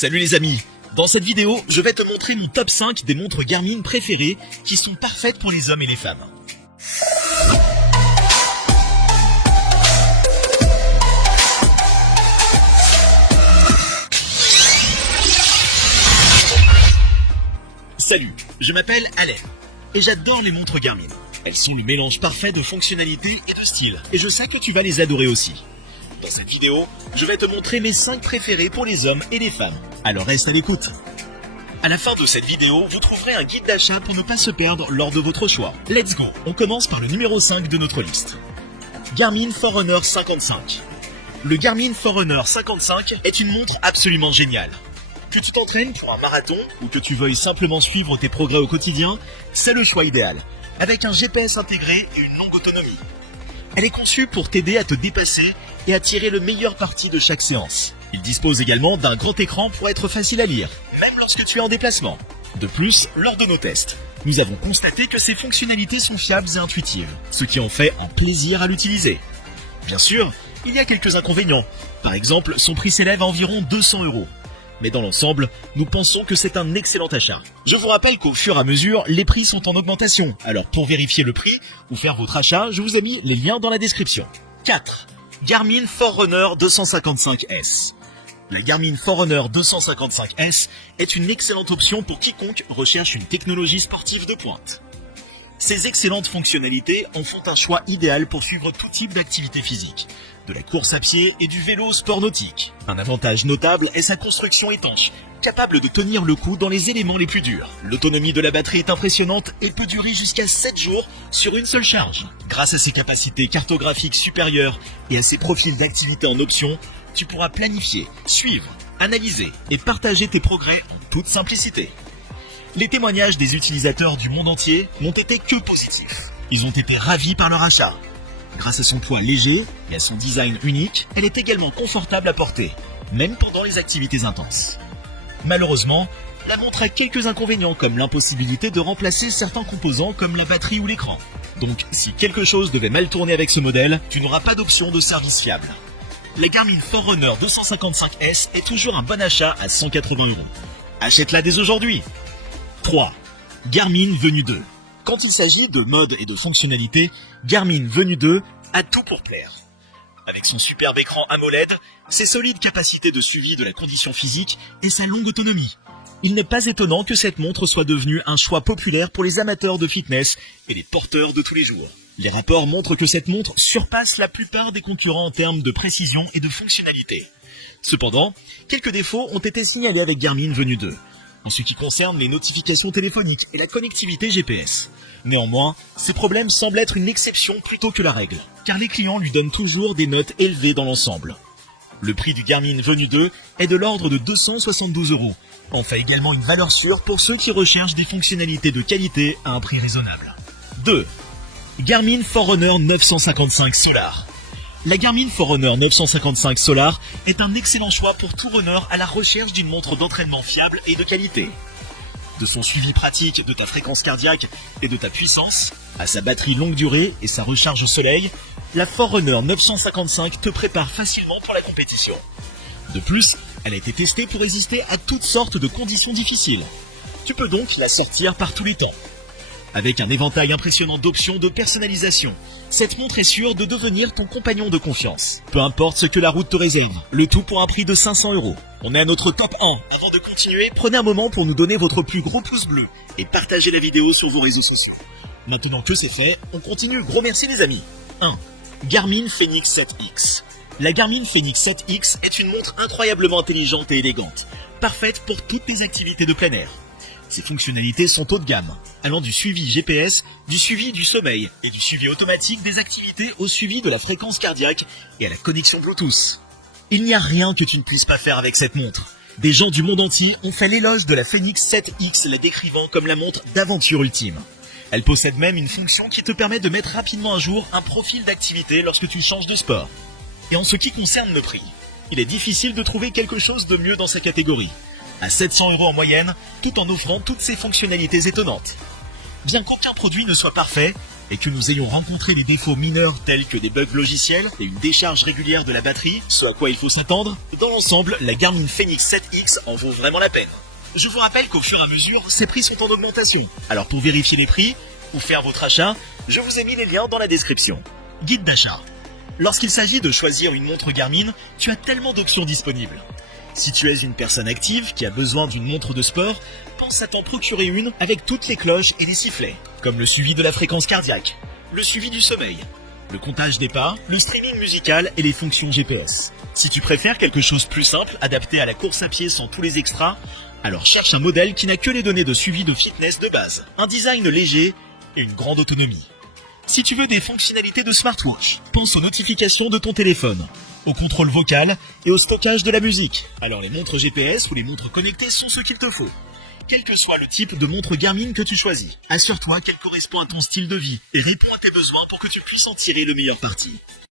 Salut les amis. Dans cette vidéo, je vais te montrer mon top 5 des montres Garmin préférées qui sont parfaites pour les hommes et les femmes. Salut, je m'appelle Alain et j'adore les montres Garmin. Elles sont le mélange parfait de fonctionnalité et de style et je sais que tu vas les adorer aussi. Dans cette vidéo, je vais te montrer mes 5 préférés pour les hommes et les femmes. Alors reste à l'écoute. À la fin de cette vidéo, vous trouverez un guide d'achat pour ne pas se perdre lors de votre choix. Let's go. On commence par le numéro 5 de notre liste. Garmin Forerunner 55. Le Garmin Forerunner 55 est une montre absolument géniale. Que tu t'entraînes pour un marathon ou que tu veuilles simplement suivre tes progrès au quotidien, c'est le choix idéal, avec un GPS intégré et une longue autonomie. Elle est conçue pour t'aider à te dépasser et à tirer le meilleur parti de chaque séance. Il dispose également d'un grand écran pour être facile à lire, même lorsque tu es en déplacement. De plus, lors de nos tests, nous avons constaté que ses fonctionnalités sont fiables et intuitives, ce qui en fait un plaisir à l'utiliser. Bien sûr, il y a quelques inconvénients. Par exemple, son prix s'élève à environ 200 €. Mais dans l'ensemble, nous pensons que c'est un excellent achat. Je vous rappelle qu'au fur et à mesure, les prix sont en augmentation. Alors pour vérifier le prix ou faire votre achat, je vous ai mis les liens dans la description. 4. Garmin Forerunner 255S. La Garmin Forerunner 255S est une excellente option pour quiconque recherche une technologie sportive de pointe. Ces excellentes fonctionnalités en font un choix idéal pour suivre tout type d'activité physique, de la course à pied et du vélo sport nautique. Un avantage notable est sa construction étanche, capable de tenir le coup dans les éléments les plus durs. L'autonomie de la batterie est impressionnante et peut durer jusqu'à 7 jours sur une seule charge. Grâce à ses capacités cartographiques supérieures et à ses profils d'activité en option, tu pourras planifier, suivre, analyser et partager tes progrès en toute simplicité. Les témoignages des utilisateurs du monde entier n'ont été que positifs. Ils ont été ravis par leur achat. Grâce à son poids léger et à son design unique, elle est également confortable à porter, même pendant les activités intenses. Malheureusement, la montre a quelques inconvénients comme l'impossibilité de remplacer certains composants comme la batterie ou l'écran. Donc, si quelque chose devait mal tourner avec ce modèle, tu n'auras pas d'option de service fiable. La Garmin Forerunner 255S est toujours un bon achat à 180 €. Achète-la dès aujourd'hui. 3. Garmin Venue 2. Quand il s'agit de mode et de fonctionnalité, Garmin Venue 2 a tout pour plaire. Avec son superbe écran AMOLED, ses solides capacités de suivi de la condition physique et sa longue autonomie, il n'est pas étonnant que cette montre soit devenue un choix populaire pour les amateurs de fitness et les porteurs de tous les jours. Les rapports montrent que cette montre surpasse la plupart des concurrents en termes de précision et de fonctionnalité. Cependant, quelques défauts ont été signalés avec Garmin Venue 2. En ce qui concerne les notifications téléphoniques et la connectivité GPS. Néanmoins, ces problèmes semblent être une exception plutôt que la règle, car les clients lui donnent toujours des notes élevées dans l'ensemble. Le prix du Garmin Venue 2 est de l'ordre de 272 €, en fait également une valeur sûre pour ceux qui recherchent des fonctionnalités de qualité à un prix raisonnable. 2. Garmin Forerunner 955 Solar. La Garmin Forerunner 955 Solar est un excellent choix pour tout runner à la recherche d'une montre d'entraînement fiable et de qualité. De son suivi pratique de ta fréquence cardiaque et de ta puissance, à sa batterie longue durée et sa recharge au soleil, la Forerunner 955 te prépare facilement pour la compétition. De plus, elle a été testée pour résister à toutes sortes de conditions difficiles. Tu peux donc la sortir par tous les temps. Avec un éventail impressionnant d'options de personnalisation, cette montre est sûre de devenir ton compagnon de confiance. Peu importe ce que la route te réserve, le tout pour un prix de 500 €. On est à notre top 1. Avant de continuer, prenez un moment pour nous donner votre plus gros pouce bleu et partagez la vidéo sur vos réseaux sociaux. Maintenant que c'est fait, on continue. Gros merci les amis. 1. Garmin Fenix 7X. La Garmin Fenix 7X est une montre incroyablement intelligente et élégante, parfaite pour toutes tes activités de plein air. Ses fonctionnalités sont haut de gamme, allant du suivi GPS, du suivi du sommeil et du suivi automatique des activités au suivi de la fréquence cardiaque et à la connexion Bluetooth. Il n'y a rien que tu ne puisses pas faire avec cette montre. Des gens du monde entier ont fait l'éloge de la Fenix 7X, la décrivant comme la montre d'aventure ultime. Elle possède même une fonction qui te permet de mettre rapidement à jour un profil d'activité lorsque tu changes de sport. Et en ce qui concerne le prix, il est difficile de trouver quelque chose de mieux dans sa catégorie. À 700 € en moyenne, tout en offrant toutes ces fonctionnalités étonnantes. Bien qu'aucun produit ne soit parfait, et que nous ayons rencontré des défauts mineurs tels que des bugs logiciels et une décharge régulière de la batterie, ce à quoi il faut s'attendre, dans l'ensemble, la Garmin Fenix 7X en vaut vraiment la peine. Je vous rappelle qu'au fur et à mesure, ces prix sont en augmentation. Alors pour vérifier les prix ou faire votre achat, je vous ai mis les liens dans la description. Guide d'achat. Lorsqu'il s'agit de choisir une montre Garmin, tu as tellement d'options disponibles. Si tu es une personne active qui a besoin d'une montre de sport, pense à t'en procurer une avec toutes les cloches et les sifflets, comme le suivi de la fréquence cardiaque, le suivi du sommeil, le comptage des pas, le streaming musical et les fonctions GPS. Si tu préfères quelque chose plus simple, adapté à la course à pied sans tous les extras, alors cherche un modèle qui n'a que les données de suivi de fitness de base, un design léger et une grande autonomie. Si tu veux des fonctionnalités de smartwatch, pense aux notifications de ton téléphone, au contrôle vocal et au stockage de la musique. Alors les montres GPS ou les montres connectées sont ce qu'il te faut. Quel que soit le type de montre Garmin que tu choisis, assure-toi qu'elle correspond à ton style de vie et répond à tes besoins pour que tu puisses en tirer le meilleur parti.